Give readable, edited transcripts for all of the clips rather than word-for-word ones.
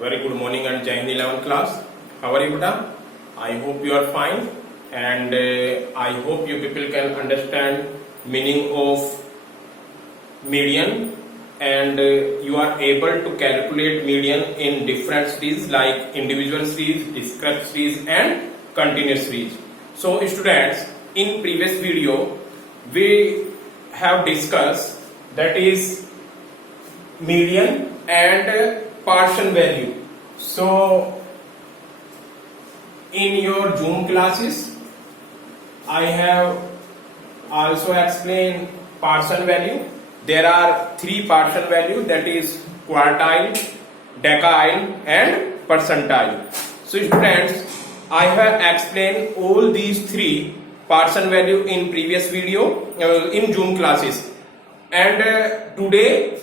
Very good morning and join the 11th class. How are you, beta? I hope you are fine, and I hope you people can understand meaning of median, and you are able to calculate median in different series like individual series, discrete series and continuous series. So students, in previous video we have discussed that is median and partial value. So in your Zoom classes I have also explained partial value. There are three partial value, that is quartile, decile and percentile. So students, I have explained all these three partial value in previous video in Zoom classes, and today,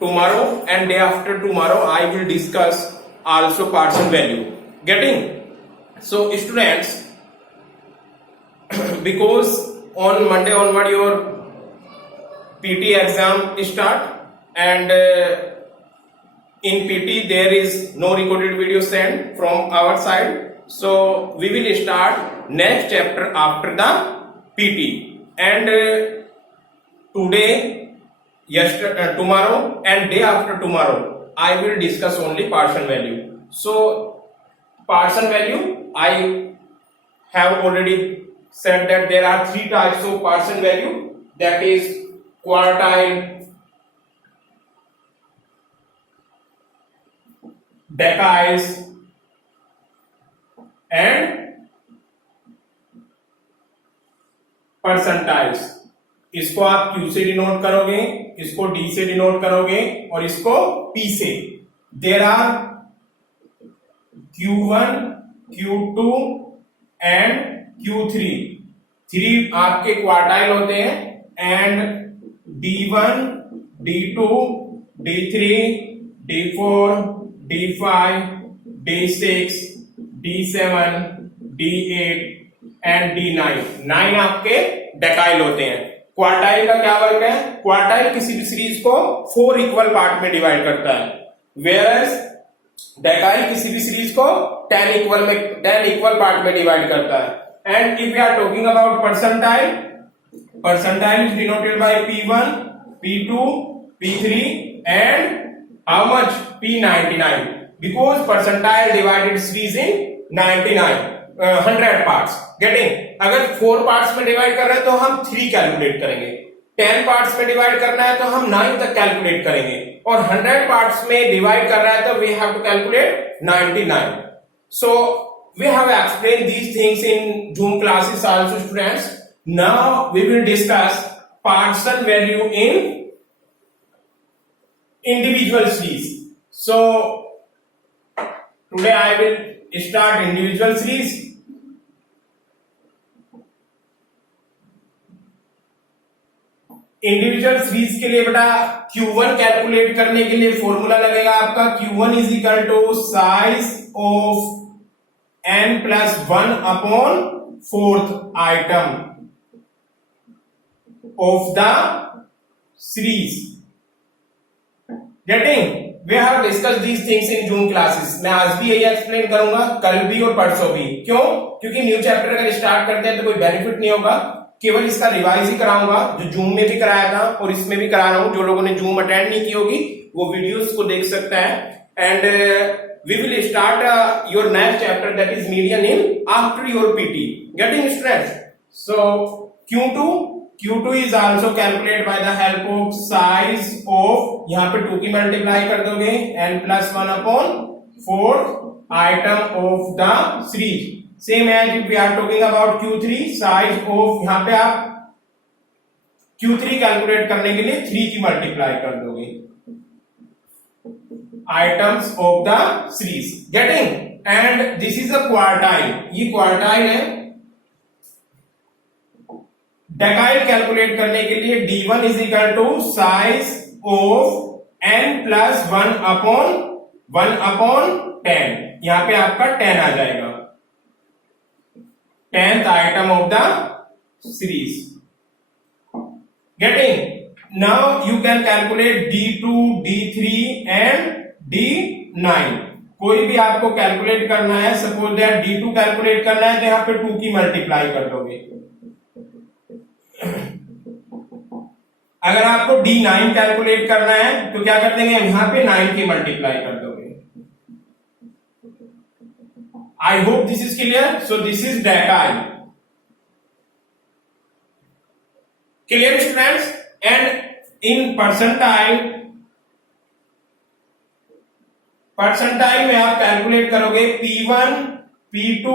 tomorrow and day after tomorrow I will discuss also partial value. Getting? So students, because on Monday onward your PT exam start, and in PT there is no recorded video sent from our side, so we will start next chapter after the PT, and today, tomorrow and day after tomorrow I will discuss only partial value. So partial value, I have already said that there are three types of partial value, that is quartile, deciles and percentiles. इसको आप Q से denote करोगे, इसको D से denote करोगे और इसको P से. There are Q1, Q2 and Q3. Three आपके क्वार्टाइल होते हैं, and D1, D2, D3, D4, D5, D6, D7, D8 and D9. 9 आपके डेकाइल होते हैं. क्वार्टाइल का क्या वर्क है? क्वार्टाइल किसी भी सीरीज को 4 इक्वल पार्ट में डिवाइड करता है, वेयरएज डेकाइल किसी भी सीरीज को 10 इक्वल पार्ट में डिवाइड करता है. And if we are talking about percentile, percentile is denoted by P1, P2, P3 and how much? P99, because percentile divided series in 100 parts. Getting? अगर 4 parts में divide कर रहे हैं तो हम 3 कैलकुलेट करेंगे, 10 parts में डिवाइड करना है तो हम 9 तक कैलकुलेट करेंगे, और 100 parts में डिवाइड कर रहा है तो we have to calculate 99. So we have explained these things in Zoom classes also, students. Now we will discuss partial value in individual series. So today I will start individual series. Individual series के लिए बेटा Q1 calculate करने के लिए formula लगेगा आपका Q1 is equal to size of n plus 1 upon 4th item of the series. Getting? We have discussed these things in Zoom classes. मैं आज भी यही एक्सप्लेन करूंगा, कल भी और परसों भी. क्यों? क्योंकि न्यू चैप्टर अगर स्टार्ट करते हैं तो कोई बेनिफिट नहीं होगा, केवल इसका रिवाइज ही कराऊंगा, जो जूम में भी कराया था और इसमें भी करा रहा हूं. जो लोगों ने जूम अटेंड नहीं की होगी वो वीडियोस को देख सकता है. And we will start your next chapter, that is median, in after your PT. Getting stressed? So Q2 is also calculated by the help of size of, यहाँ पे 2 की मल्टीप्लाई कर दोगे n plus 1 upon 4th item of the series. Same as if we are talking about Q3, size of, यहाँ पे आप Q3 calculate करने के लिए 3 की मल्टीप्लाई कर दोगे items of the series. Getting? And this is a quartile. ये क्वार्टाइल है. डेकाइल कैलकुलेट करने के लिए D1 is equal to size of n plus 1 upon 10. यहां पे आपका 10 आ जाएगा, 10th item of the series. Getting? Now you can calculate D2, D3 and D9. कोई भी आपको कैलकुलेट करना है, सपोज दैट D2 कैलकुलेट करना है तो यहाँ पे 2 की मल्टीप्लाई कर दोगे। अगर आपको D9 कैलकुलेट करना है तो क्या कर देंगे, यहाँ पे 9 की मल्टीप्लाई कर दोगे। I hope this is clear. So this is डेकाइल। Clear students? And in percentile में आप कैलकुलेट करोगे P1, P2,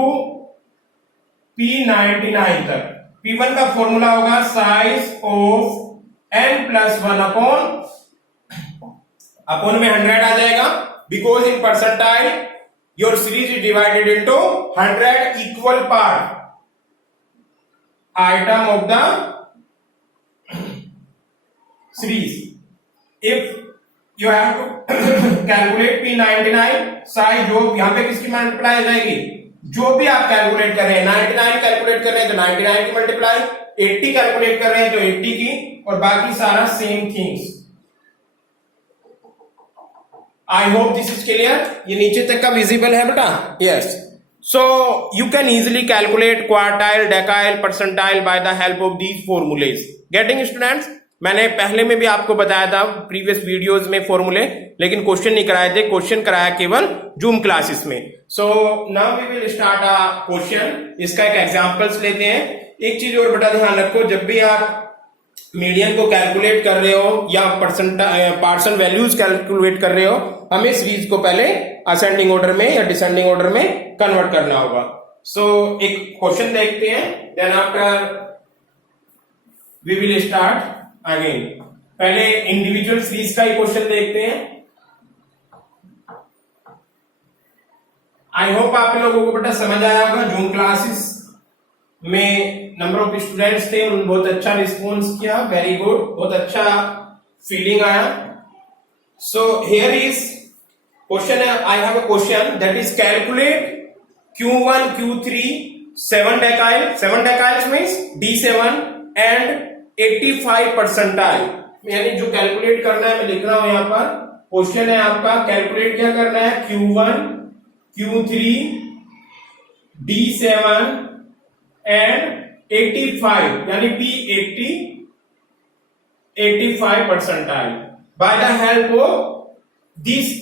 P99 तक। P1 का फॉर्मूला होगा साइज ऑफ n+1 अपॉन में 100 आ जाएगा, because in percentile your series is divided into 100 equal part. Item of the series, if you have to calculate P99 size, जो यहां पे किसकी मल्टीप्लाई हो जाएगी, जो भी आप कैलकुलेट कर रहे हैं, 99 कैलकुलेट कर रहे हैं तो 99 की मल्टीप्लाई, 80 कैलकुलेट कर रहे हैं तो 80 की, और बाकी सारा same things. I hope this is clear. ये नीचे तक का विजिबल है बेटा? Yes. So you can easily calculate quartile, डेकाइल, percentile by the help of these formulas. Getting students? मैंने पहले में भी आपको बताया था प्रीवियस वीडियोस में फॉर्मूले, लेकिन क्वेश्चन नहीं कराए थे, क्वेश्चन कराया केवल जूम क्लासेस में। So now we will start a question. इसका एक एग्जांपल्स लेते हैं। एक चीज और बेटा ध्यान रखो, जब भी आप मीडियन को कैलकुलेट कर रहे हो या पार्सल वैल्यूज कैलकुलेट कर रहे हो, हमें सीरीज को पहले असेंडिंग ऑर्डर में या डिसेंडिंग ऑर्डर में कन्वर्ट करना होगा। सो एक क्वेश्चन देखते हैं, then after we will start again. पहले इंडिविजुअल सीरीज का ही क्वेश्चन देखते हैं। आई होप आप लोगों को बेटा समझ आया होगा। जूम क्लासेस में नंबर ऑफ स्टूडेंट्स थे, उन्होंने बहुत अच्छा रिस्पॉन्स किया, वेरी गुड, बहुत अच्छा फीलिंग आया। So here is question, I have a question that is calculate Q1, Q3 7 deciles means D7 and 85 percentile, यानी जो कैलकुलेट करना है मैं लिख रहा हूं यहां पर। क्वेश्चन है आपका, कैलकुलेट क्या करना है, Q1, Q3, D7 एंड 85 यानी P80 85 percentile by the help of this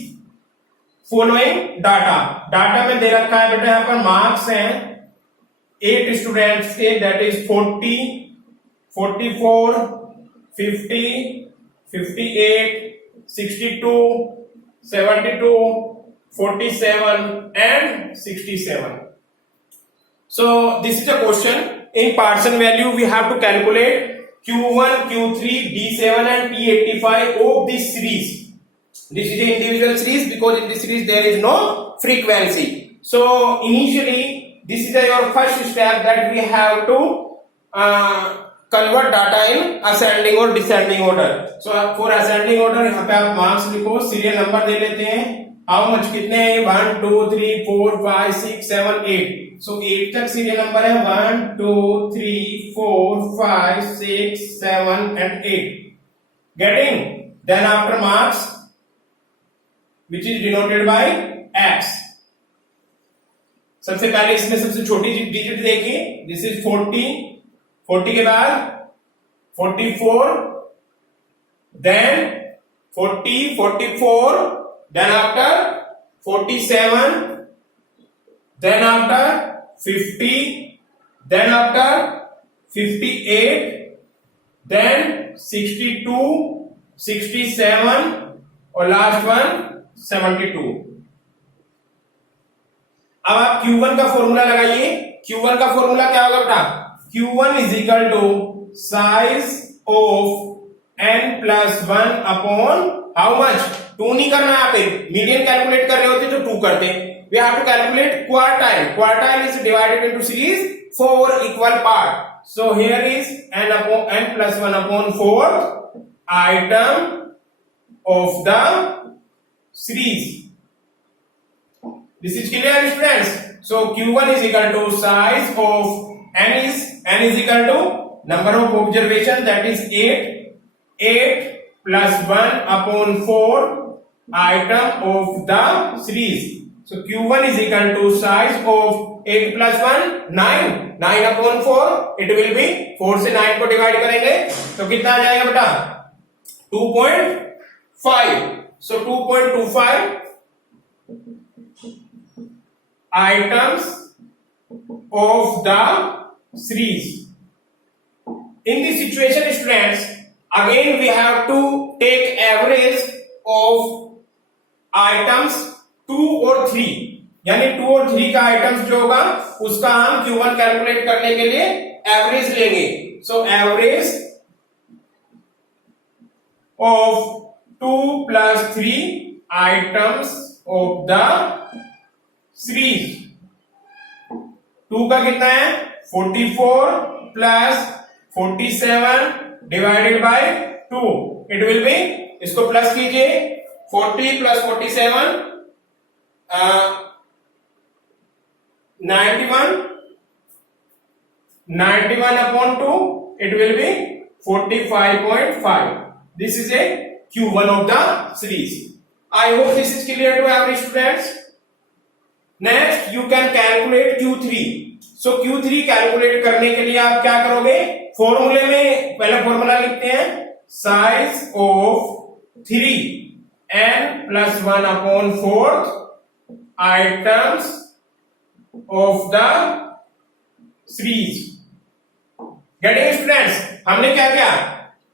following data में दे रखा है बेटा, यहां पर मार्क्स हैं 8 स्टूडेंट्स के, that is 40, 44, 50, 58, 62, 72, 47 and 67. So this is a question. In partial value we have to calculate Q1, Q3, D7 and P85 of this series. This is an individual series because in this series there is no frequency. So initially this is your first step that we have to convert data in ascending or descending order. So for ascending order यहाँ पे आप marks लिखो, serial number दे लेते हैं। How much, कितने हैं, 1 2 3 4 5 6 7 8। सो 8 तक serial number है, 1 2 3 4 5 6 7 and 8। Getting? Then after marks which is denoted by X। सबसे पहले इसमें सबसे छोटी डिजिट देखिए, दिस इज 40 के बाद 44, then 44, then after 47, then after 50, then after 58, then 62, 67 और लास्ट वन 72। अब आप Q1 का फॉर्मूला लगाइए। Q1 का फॉर्मूला क्या होगा बेटा, Q1 is equal to size of n+1 upon how much, 2 नहीं करना है, यहाँ पे मीडियन कैलकुलेट कर रहे होते तो 2 करते। We have to calculate quartile is divided into series 4 equal part. So here is n+1 upon 4 item of the series. This is clear students? So Q1 is equal to size of n is equal to number of observation, that is 8 plus 1 upon 4 item of the series. So Q1 is equal to size of 8 plus 1 9, 9 upon 4 it will be 4 से 9 को divide करेंगे तो कितना आ जाएगा बेटा 2.5. So 2.25 items of the series. In this situation students, again we have to take average of items 2 और 3, यानी 2 और 3 का आइटम्स जो होगा उसका हम Q1 कैलकुलेट करने के लिए एवरेज लेंगे. So average of 2 plus 3 items of the series. 2 का कितना है 44 plus 47 divided by 2 it will be, इसको प्लस कीजिए 40 plus 47 91 upon 2 it will be 45.5. This is a Q1 of the series. I hope this is clear to every students. Next you can calculate Q3. So Q3 calculate करने के लिए आप क्या करोगे, फॉर्मूले में पहला फॉर्मूला लिखते हैं size of 3n plus 1 upon 4 items of the series. Getting students, हमने क्या किया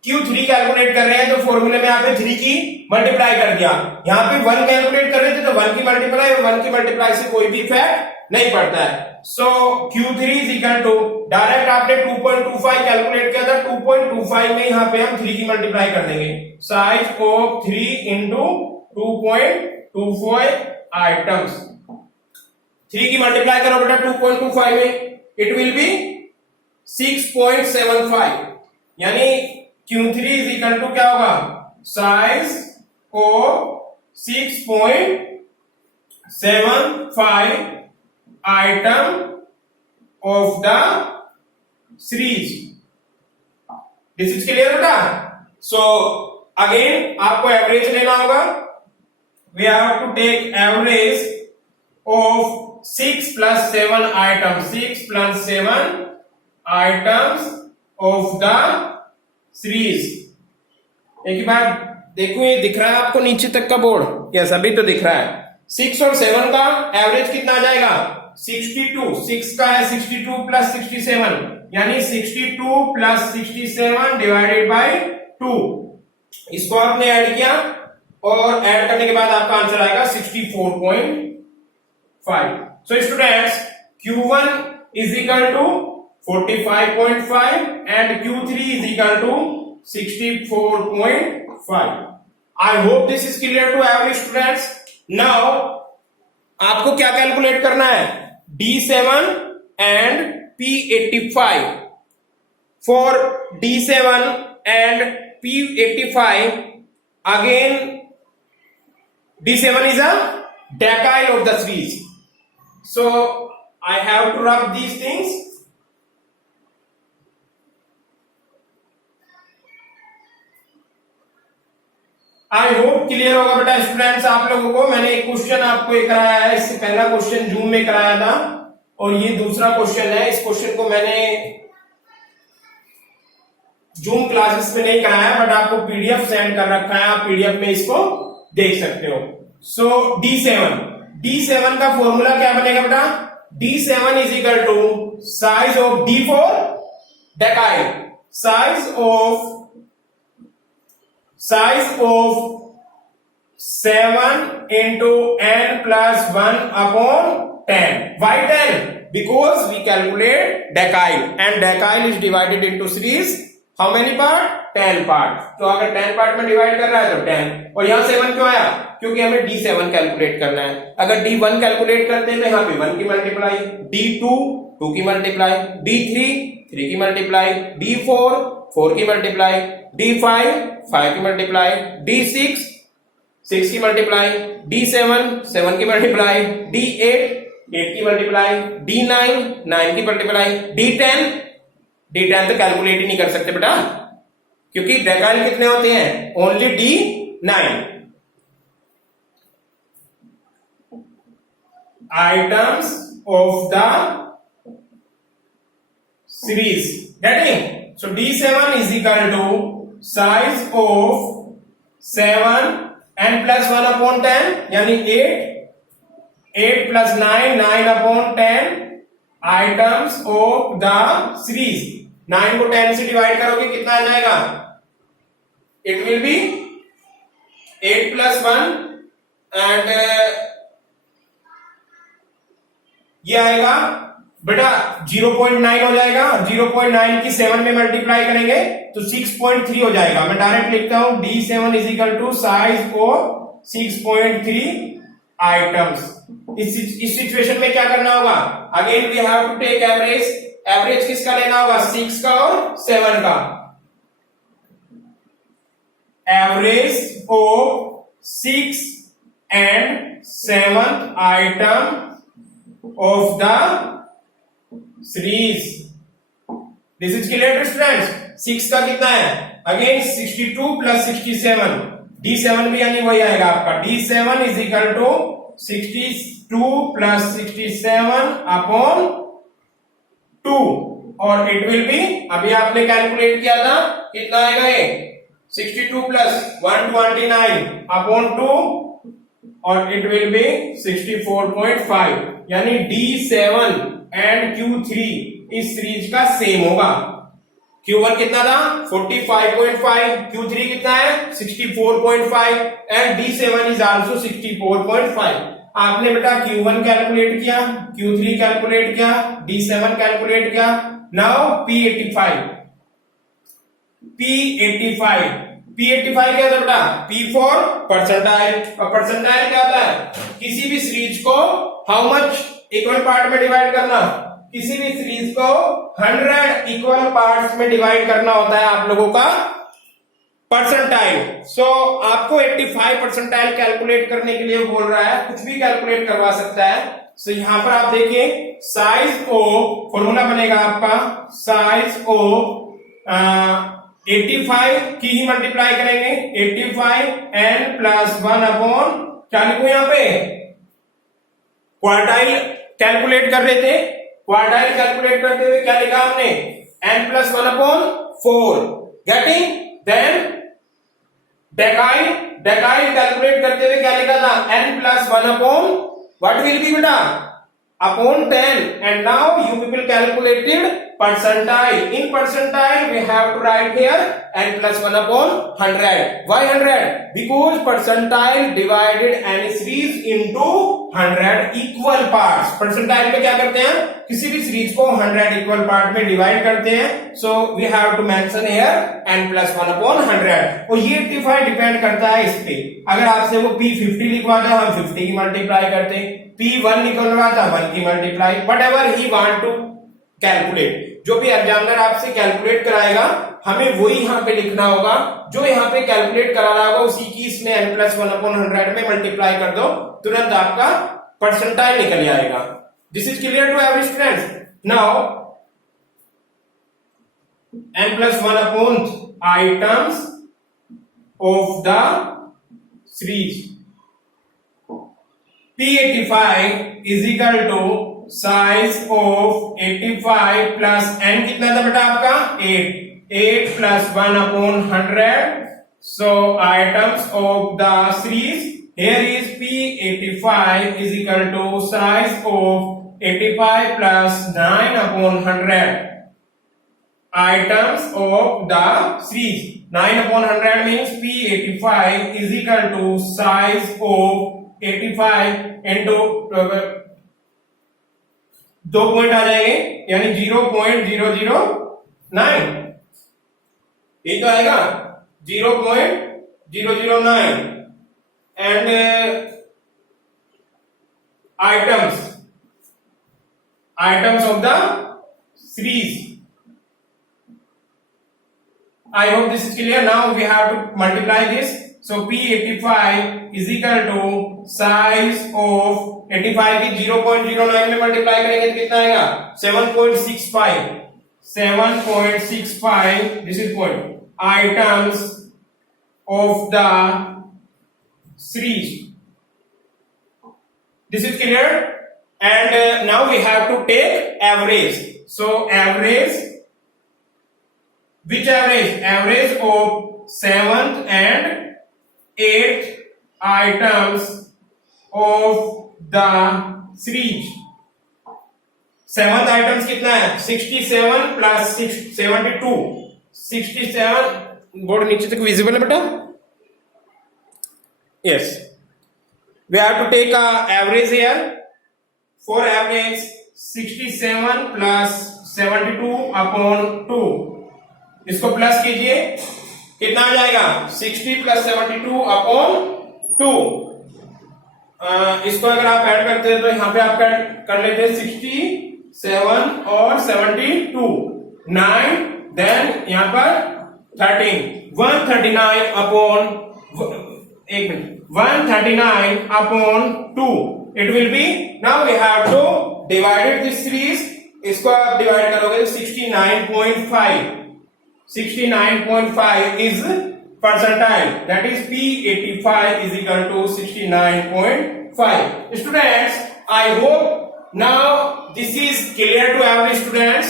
Q3 कैलकुलेट कर रहे हैं तो फॉर्मूले में आपने 3 की मल्टीप्लाई कर दिया. यहाँ पे 1 कैलकुलेट कर रहे थे तो 1 की मल्टीप्लाई और 1 की मल्टीप्लाई से कोई भी इफेक्ट नहीं पड़ता है. So Q3 is equal to, direct आपने 2.25 कैलकुलेट किया था, 2.25 में यहाँ पे हम 3 की मल्टीप्लाई कर देंगे. Size of 3 into 2.25 items. 3 की मल्टीप्लाई करो बेटा 2.25 में, इट विल बी 6.75. यानी Q3 इज इक्वल टू क्या होगा, size of 6.75 item of the series. This is clear बेटा. सो अगेन आपको एवरेज लेना होगा. We have to take average of 6 plus 7 items, 6 plus 7 items of the series. एक बार देखो, ये दिख रहा है आपको नीचे तक का बोर्ड? यस, अभी तो दिख रहा है. 6 और 7 का एवरेज कितना आ जाएगा 62. 6 का है 62 प्लस 67, यानी 62 प्लस 67 डिवाइडेड बाय 2. इसको आपने ऐड किया और ऐड करने के बाद आपका आंसर आएगा 64.5. So students, Q1 is equal to 45.5 and Q3 is equal to 64.5. I hope this is clear to every students. Now आपको क्या कैलकुलेट करना है, D7 and P85. For D7 and P85, again D7 is a decyl of the series. So I have to rub these things. I hope clear होगा बेटा students आप लोगों को. मैंने एक क्वेश्चन आपको ये कराया है, इससे पहला क्वेश्चन जूम में कराया था और ये दूसरा क्वेश्चन है. इस क्वेश्चन को मैंने जूम क्लासेस में नहीं कराया बट आपको पीडीएफ सेंड कर रखा है, आप पीडीएफ में इसको देख सकते हो. सो D7 का फॉर्मूला क्या बनेगा बेटा, D7 is equal to size of D4 decile, size of 7 into n plus 1 upon 10. Why 10? Because we calculate decyl and decyl is divided into series. How many part? 10 part. तो अगर 10 part में divide कर रहा है तो 10. और यहाँ 7 क्यों आया, क्योंकि हमें D7 कैलकुलेट करना है. अगर D1 कैलकुलेट करते हैं तो यहाँ पे 1 की मल्टीप्लाई, D2 2 की मल्टीप्लाई, D3 3 की मल्टीप्लाई, D4 4 की मल्टीप्लाई, D5 5 की मल्टीप्लाई, D6 6 की मल्टीप्लाई, D7 7 की मल्टीप्लाई, D8 8 की मल्टीप्लाई, D9 9 की मल्टीप्लाई, D10 तो कैलकुलेट ही नहीं कर सकते बेटा, क्योंकि डेकाइल कितने होते हैं, only D9. items of the series. Getting? So D7 is equal to size of 7 n plus 1 upon 10 यानी 8 plus 9 9 upon 10 items of the series. 9 को 10 से डिवाइड करोगे कितना आ जाएगा? It will be 8 plus 1 and ये आएगा बेटा 0.9 हो जाएगा। 0.9 की 7 में मल्टीप्लाई करेंगे तो 6.3 हो जाएगा। मैं डायरेक्ट लिखता हूं D7 is equal to size of 6.3 items. इस सिचुएशन में क्या करना होगा? Again we have to take average. Average किसका लेना होगा? 6 का और 7 का। Average of 6 and 7 item of the series. This is clear to students? 6 का कितना है? Again 62 plus 67. D7 भी यानी वही आएगा आपका। D7 is equal to 62 plus 67 upon 2 और it will be, अभी आपने कैलकुलेट किया था कितना आएगा ये? 62 plus 129 upon 2 और it will be 64.5 यानी D7 एंड Q3 इस सीरीज का सेम होगा। Q1 कितना था? 45.5, Q3 कितना है? 64.5 एंड D7 इज आल्सो 64.5। आपने बेटा Q1 कैलकुलेट किया, Q3 कैलकुलेट किया, D7 कैलकुलेट किया। नाउ P85 क्या होता है बेटा? P for percentile. और परसेंटाइल क्या होता है? किसी भी सीरीज को हाउ मच इक्वल पार्ट में डिवाइड करना। किसी भी सीरीज को 100 इक्वल पार्ट्स में डिवाइड करना होता है आप लोगों का परसेंटाइल। सो आपको 85 परसेंटाइल कैलकुलेट करने के लिए बोल रहा है, कुछ भी कैलकुलेट करवा सकता है। सो यहां पर आप देखिए साइज ओ फॉर्मूला बनेगा आपका साइज ओ 85 की ही मल्टीप्लाई करेंगे 85 n प्लस 1 अपॉन क्या लिखूं यहां पे? क्वार्टाइल कैलकुलेट कर रहे थे। क्वार्टाइल कैलकुलेट करते हुए क्या लिखा हमने? n plus 1 upon 4। Getting? Then decile calculate करते हुए क्या लिखा था? n plus 1 upon what will be बेटा? Upon 10 and now you people calculated percentile. In percentile we have to write here n plus 1 upon 100. Why 100? Because percentile divided any series into 100 equal parts. Percentile में क्या करते हैं? किसी भी series को 100 equal part में divide करते हैं। So we have to mention here n plus 1 upon 100. और ये 85 डिपेंड करता है इस पे। अगर आपसे वो P50 लिखवाता हम 50 की मल्टीप्लाई करते हैं, P1 निकलवाता 1 की multiply, whatever he want to calculate. जो भी एग्जामिनर आपसे कैलकुलेट कराएगा हमें वही यहां पे लिखना होगा। जो यहां पे कैलकुलेट करा रहा होगा उसी की इसमें n प्लस 1 अपॉन 100 में मल्टीप्लाई कर दो, तुरंत आपका परसेंटाइल निकल आएगा। This is clear to every students? Now n plus 1 upon items of the series P85 is equal to size of 85 plus n कितना था बेटा आपका? 8 plus 1 upon 100. So items of the series here is P85 is equal to size of 85 plus 9 upon 100 items of the series. 9 upon 100 means P85 is equal to size of 85 into 2 point आ जाएंगे यानी 0.009 ये तो आएगा 0.009 and items of the series. I hope this is clear. Now we have to multiply this. So P85 is equal to size of 85 की 0.09 में multiply करेंगे तो कितना आएगा? 7.65 this is point items of the series. This is clear? and now we have to take average. So average, which average? Average of 7th and 8th items of the series. 7th items कितना है? 67 plus 72. 67 board नीचे तक visible है बेटा? Yes. We have to take a average here. For average 67 plus 72 upon 2. इसको plus कीजिए, कितना आ जाएगा? 60 प्लस 72 अपॉन 2. इसको अगर आप ऐड करते हैं तो यहां पे आप कर लेते हैं 67 और 72 9, देन यहां पर 13 139 upon 139 upon 2. It will be, now we have to divide this series. इसको आप डिवाइड करोगे 69.5. 69.5 is percentile. That is P85 is equal to 69.5. Students, I hope now this is clear to every students.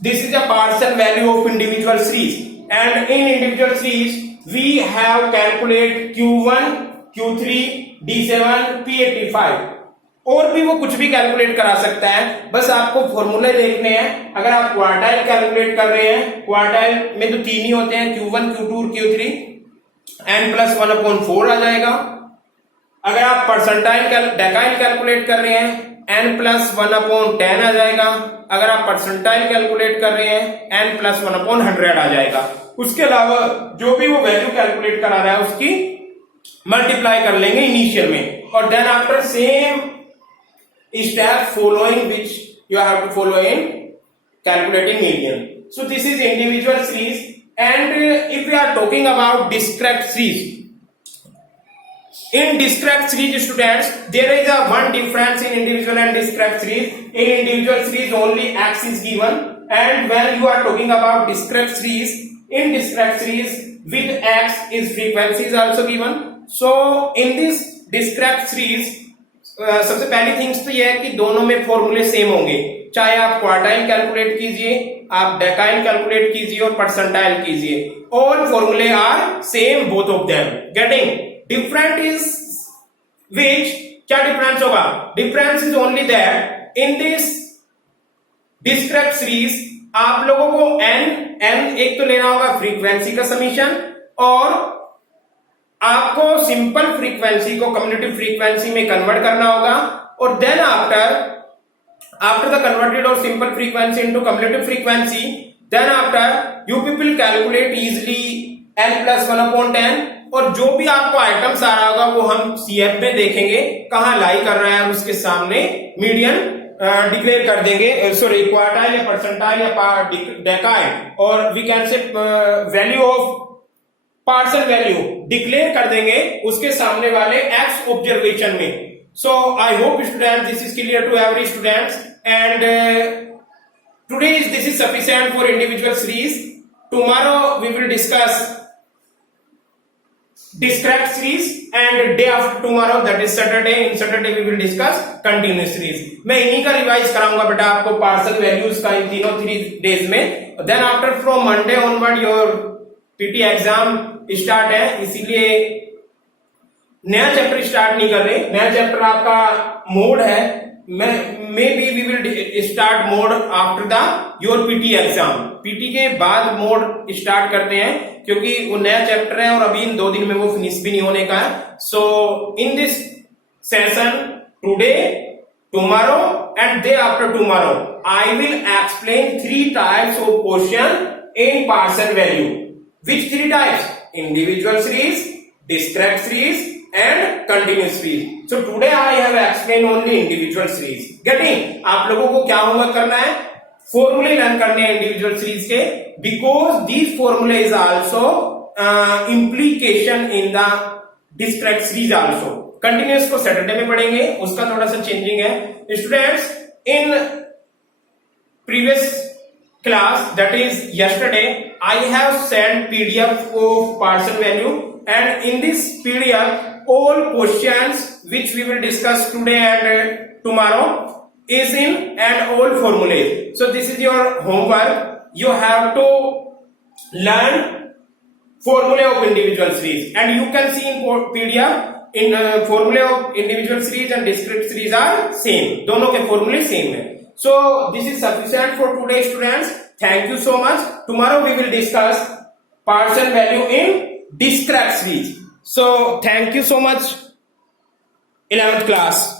This is a partial value of individual series, and in individual series we have calculate Q1, Q3, D7, P85. और भी वो कुछ भी calculate करा सकता है, बस आपको फॉर्मूले देखने हैं. अगर आप क्वार्टाइल कैलकुलेट कर रहे हैं, क्वार्टाइल में तो 3 ही होते हैं, Q1, Q2 और Q3, n+1/4 आ जाएगा. अगर आप परसेंटाइल डेकाइल कैलकुलेट कर रहे हैं, n+1/10 आ जाएगा. अगर आप परसेंटाइल कैलकुलेट कर रहे हैं, n+1/100 आ जाएगा. उसके अलावा जो भी वो वैल्यू कैलकुलेट करा रहा है उसकी मल्टीप्लाई कर लेंगे इनिशियल में, और then after same step following which you have to follow in calculating median. So this is individual series, and if we are talking about discrete series, in discrete series students there is a one difference in individual and discrete series. In individual series only x is given, and when you are talking about discrete series, in discrete series with x is frequency is also given. So in this discrete series सबसे पहली things तो ये है कि दोनों में फॉर्मूले same होंगे, चाहे आप क्वार्टाइल कैलकुलेट कीजिए, आप डेकाइल कैलकुलेट कीजिए और परसेंटाइल कीजिए, ऑल फॉर्मूले are same both of them. Getting different is which, क्या डिफरेंस होगा? Difference is only that in this discrete series आप लोगों को n एक तो लेना होगा फ्रीक्वेंसी का समीशन, और आपको सिंपल फ्रीक्वेंसी को कम्युलेटिव फ्रीक्वेंसी में कन्वर्ट करना होगा, और देन आफ्टर द कन्वर्टेड और simple frequency into cumulative frequency, then after you people calculate easily n+1/10, और जो भी आपको आइटम्स आ रहा होगा वो हम CF में देखेंगे कहां लाई कर रहा है, उसके सामने मीडियन डिक्लेयर कर देंगे, सॉरी क्वार्टाइल या परसेंटाइल या डेकाइल, और we can say value of partial value declare कर देंगे उसके सामने वाले एक्स ऑब्जर्वेशन में. So I hope student this is clear to every students, and today this is sufficient for individual series. Tomorrow we will discuss discrete series, and day after tomorrow that is Saturday, in Saturday we will discuss continuous series. मैं इन्हीं का revise कराऊंगा बेटा आपको partial values का इन तीनों 3 days में. Then after from Monday onward your PT exam start है, इसीलिए नया चैप्टर स्टार्ट नहीं कर रहे. नया चैप्टर आपका मोड है, may be we will start mode after the your PT exam. PT के बाद मोड स्टार्ट करते हैं, क्योंकि वो नया चैप्टर है और अभी इन 2 दिन में वो फिनिश भी नहीं होने का है. So in this session today, tomorrow and day after tomorrow I will explain 3 types of question in partial value. Which 3 types? Individual series, discrete series and continuous series. So today I have explained only individual series. Getting? आप लोगों को क्या homework करना है? फॉर्मूले learn करने हैं individual series के, because these formula is also implication in the discrete series also. Continuous को सैटरडे में पढ़ेंगे, उसका थोड़ा सा चेंजिंग है. Students, in previous class, that is yesterday, I have sent PDF of partial value, and in this PDF all questions which we will discuss today and tomorrow is in and all formulas. So this is your homework. You have to learn formula of individual series, and you can see in PDF in formula of individual series and discrete series are same. दोनों के formula same है. So this is sufficient for today, students. Thank you so much. Tomorrow we will discuss parts and value in discrete series. So thank you so much, 11th class.